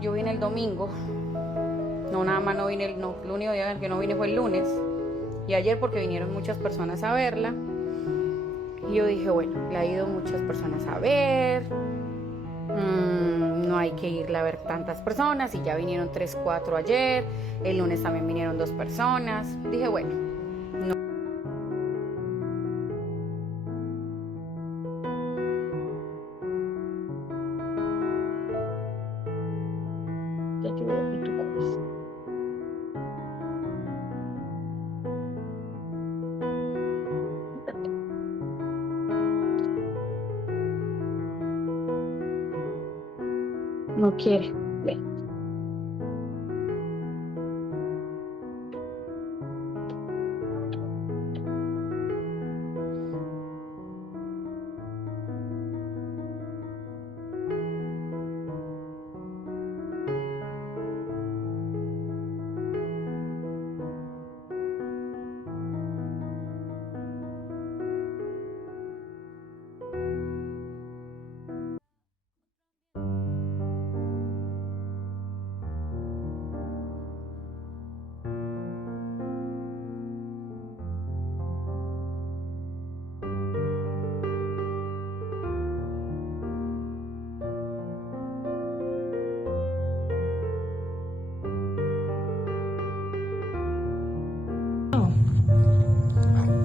Yo vine el domingo, no nada más no vine, no, el único día que no vine fue el lunes y ayer porque vinieron muchas personas a verla. Y yo dije, bueno, la ha ido muchas personas a ver, no hay que irla a ver tantas personas y ya vinieron 3 4 ayer, el lunes también vinieron 2 personas. Dije, bueno, no. Te ayudo y tú comes. No quiere. Ven.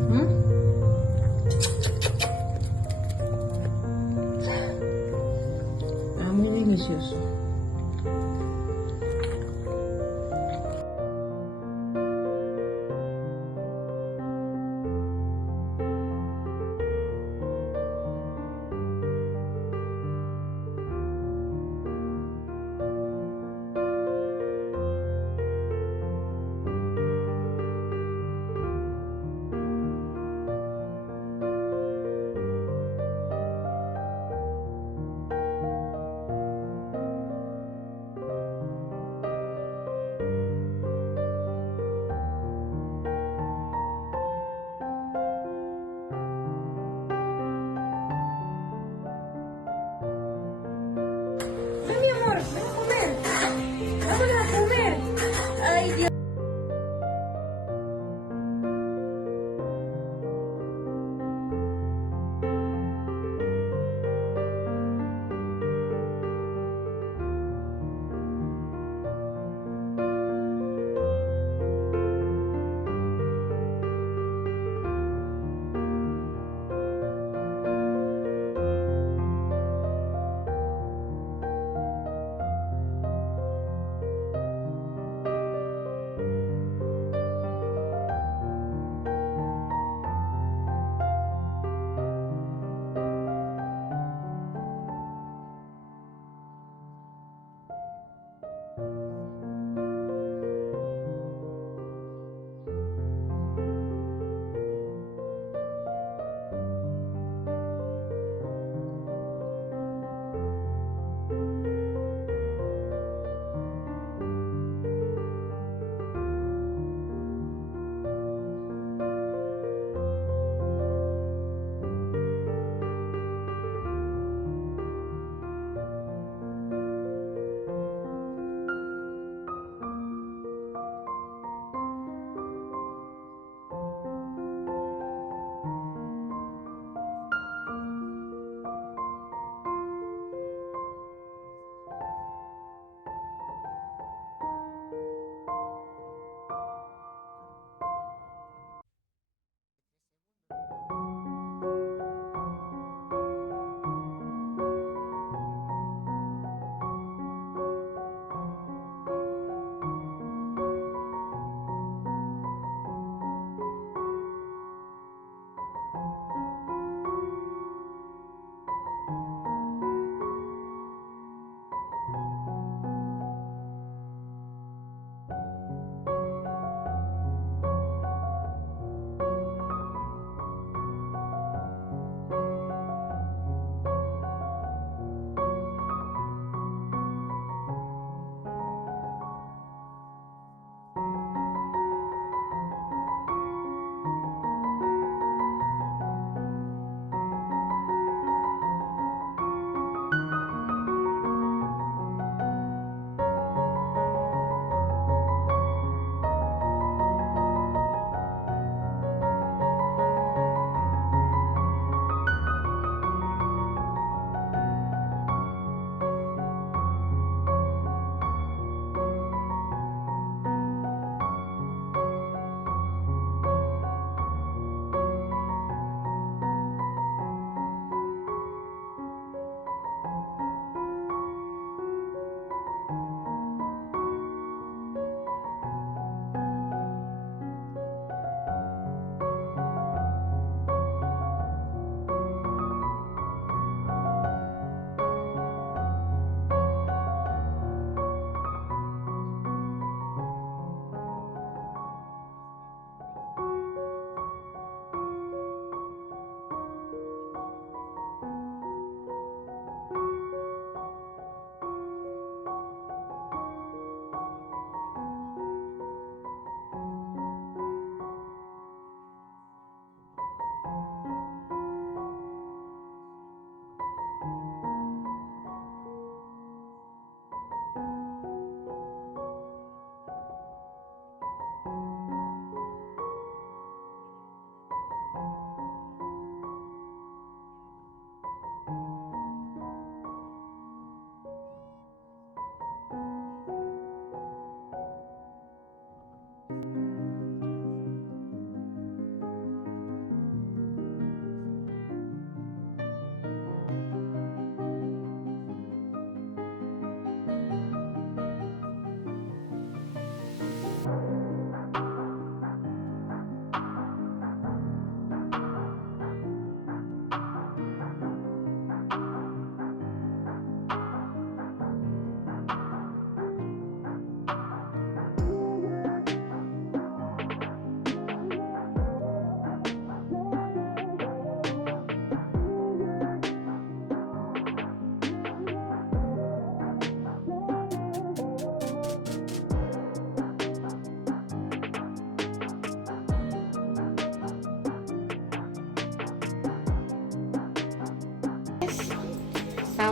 ¿Mm? Ah, muy delicioso.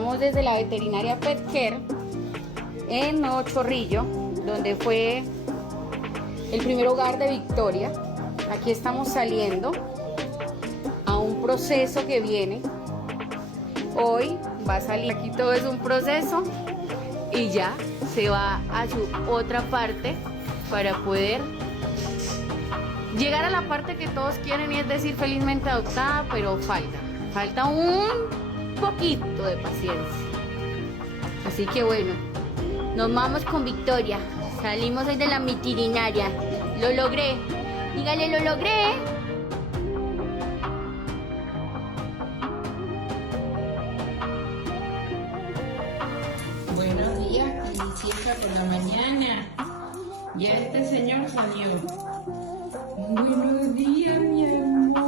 estamos desde la veterinaria Pet Care en Nuevo Chorrillo, donde fue el primer hogar de Victoria. Aquí estamos saliendo a un proceso que viene. Hoy va a salir, aquí todo es un proceso y ya se va a su otra parte para poder llegar a la parte que todos quieren, y es decir felizmente adoptada, pero falta un poquito de paciencia. Así que bueno, nos vamos con Victoria. Salimos hoy de la veterinaria. Lo logré. Dígale, lo logré. Buenos días, Felicita por la mañana. Ya este señor salió. Buenos días, mi amor.